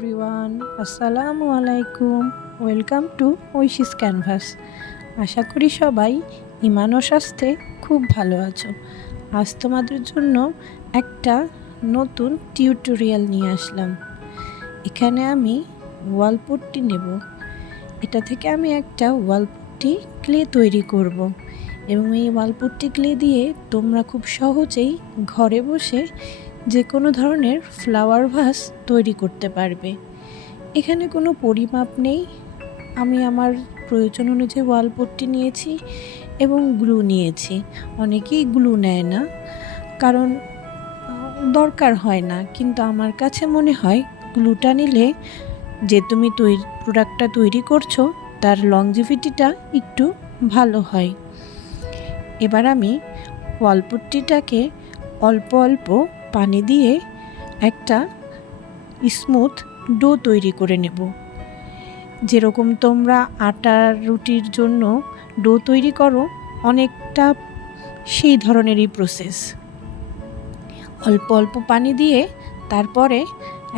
Everyone, আসসালামু আলাইকুম। Welcome to Oishi's canvas. আশা করি সবাই ইমান ও স্বাস্থ্যে খুব ভালো আছো। আজ তোমাদের জন্য একটা নতুন টিউটোরিয়াল নিয়ে আসলাম। এখানে আমি ওয়ালপট্টি নেব। এটা থেকে আমি একটা ওয়ালপট্টি ক্লে তৈরি করব এবং এই ওয়ালপট্টি ক্লে দিয়ে তোমরা খুব সহজেই ঘরে বসে যে কোনো ধরনের ফ্লাওয়ার ভাস তৈরি করতে পারবে। এখানে কোনো পরিমাপ নেই। আমি আমার প্রয়োজন অনুযায়ী ওয়ালপট্টি নিয়েছি এবং গ্লু নিয়েছি। অনেকেই গ্লু নেয় না, কারণ দরকার হয় না, কিন্তু আমার কাছে মনে হয় গ্লুটা নিলে যে তুমি প্রোডাক্টটা তৈরি করছো তার লংজিভিটিটা একটু ভালো হয়। এবার আমি ওয়ালপট্টিটাকে অল্প অল্প পানি দিয়ে একটা স্মুথ ডো তৈরি করে নেব। যেরকম তোমরা আটার রুটির জন্য ডো তৈরি করো, অনেকটা সেই ধরনেরই প্রসেস। অল্প অল্প পানি দিয়ে তারপরে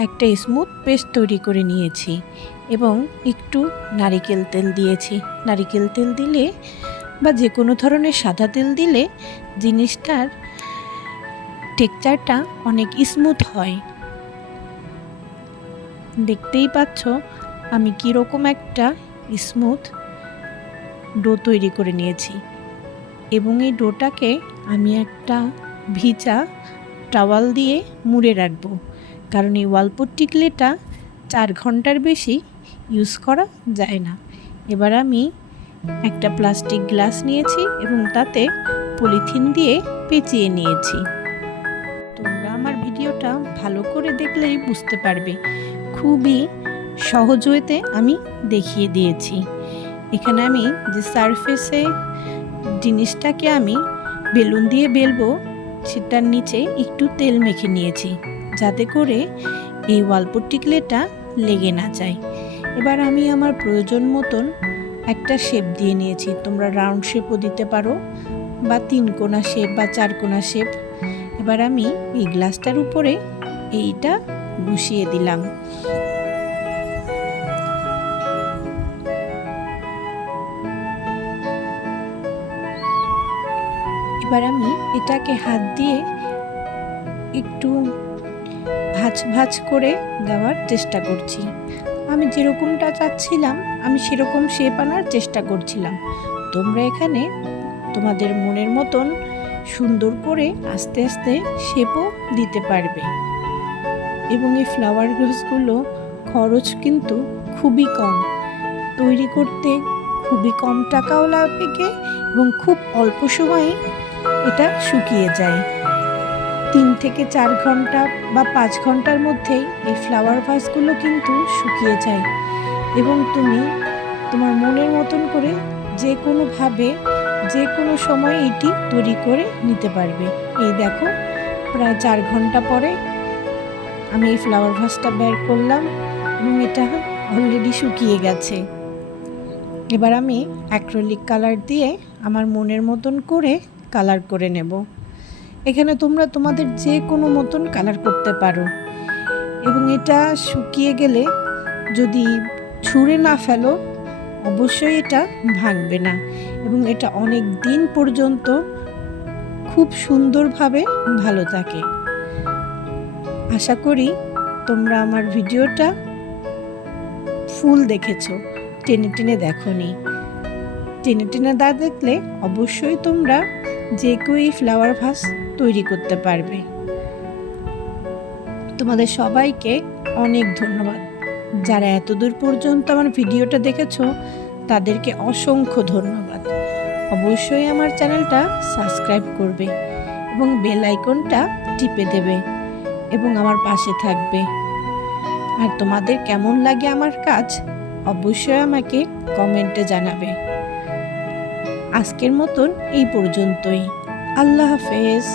একটা স্মুথ পেস্ট তৈরি করে নিয়েছি এবং একটু নারিকেল তেল দিয়েছি। নারিকেল তেল দিলে বা যে কোনো ধরনের সাদা তেল দিলে জিনিসটার টেক্সচারটা অনেক স্মুথ হয়। দেখতেই পাচ্ছ আমি কীরকম একটা স্মুথ ডো তৈরি করে নিয়েছি এবং এই ডোটাকে আমি একটা ভিজা টাওয়াল দিয়ে মুড়ে রাখবো, কারণ এই ওয়ালপট্টি ক্লেটা 4 ঘন্টার বেশি ইউজ করা যায় না। এবার আমি একটা প্লাস্টিক গ্লাস নিয়েছি এবং তাতে পলিথিন দিয়ে পেঁচিয়ে নিয়েছি। তোমরা আমার ভিডিওটা ভালো করে দেখলেই বুঝতে পারবে, খুবই সহজ ওয়েতে আমি দেখিয়ে দিয়েছি। এখানে আমি যে সারফেসে জিনিসটাকে আমি বেলুন দিয়ে বেলবো সেটার নিচে একটু তেল মেখে নিয়েছি, যাতে করে এই ওয়ালপট্টি ক্লেটা লেগে না যায়। এবার আমি আমার প্রয়োজন মতন একটা শেপ দিয়ে নিয়েছি। তোমরা রাউন্ড শেপও দিতে পারো বা 3 কোণা শেপ বা 4 কোণা শেপ। এবার আমি এই গ্লাসটার উপরে এইটা বসিয়ে দিলাম। এবার আমি এটাকে হাত দিয়ে একটু ভাঁজ ভাঁজ করে দেওয়ার চেষ্টা করছি। আমি যেরকমটা চাচ্ছিলাম আমি সেরকম শেপ আনার চেষ্টা করছিলাম। তোমরা এখানে তোমাদের মনের মতন সুন্দর করে আস্তে আস্তে শেপও দিতে পারবে। এবং এই ফ্লাওয়ার ভাসগুলো খরচ কিন্তু খুবই কম, তৈরি করতে খুবই কম টাকাও লাগে এবং খুব অল্প সময়ে এটা শুকিয়ে যায়। 3 থেকে 4 ঘন্টা বা 5 ঘন্টার মধ্যেই এই ফ্লাওয়ার ভাসগুলো কিন্তু শুকিয়ে যায় এবং তুমি তোমার মনের মতন করে যে কোনোভাবে যে কোনো সময় এটি তৈরি করে নিতে পারবে। এই দেখো, প্রায় 4 ঘন্টা পরে আমি এই ফ্লাওয়ার ভাসটা বের করলাম এবং এটা অলরেডি শুকিয়ে গেছে। এবার আমি অ্যাক্রিলিক কালার দিয়ে আমার মনের মতন করে কালার করে নেব। এখানে তোমরা তোমাদের যে কোনো মতন কালার করতে পারো এবং এটা শুকিয়ে গেলে যদি ছুঁড়ে না ফেলো অবশ্যই এটা ভাঙবে না এবং এটা অনেক দিন পর্যন্ত খুব সুন্দরভাবে ভালো থাকে। আশা করি তোমরা আমার ভিডিওটা ফুল দেখেছো, টেনে টেনে দেখোনি। টেনে টেনে না দেখলে অবশ্যই তোমরা যে কেউ এই ফ্লাওয়ার ভাস তৈরি করতে পারবে। তোমাদের সবাইকে অনেক ধন্যবাদ। যারা এতদূর পর্যন্ত আমার ভিডিওটা দেখেছো তাদেরকে অসংখ্য ধন্যবাদ। অবশ্যই আমার চ্যানেলটা সাবস্ক্রাইব করবে এবং বেল আইকনটা টিপে দেবে এবং আমার পাশে থাকবে। আর তোমাদের কেমন লাগে আমার কাজ অবশ্যই আমাকে কমেন্টে জানাবে। আজকের মতন এই পর্যন্তই। আল্লাহ হাফেজ।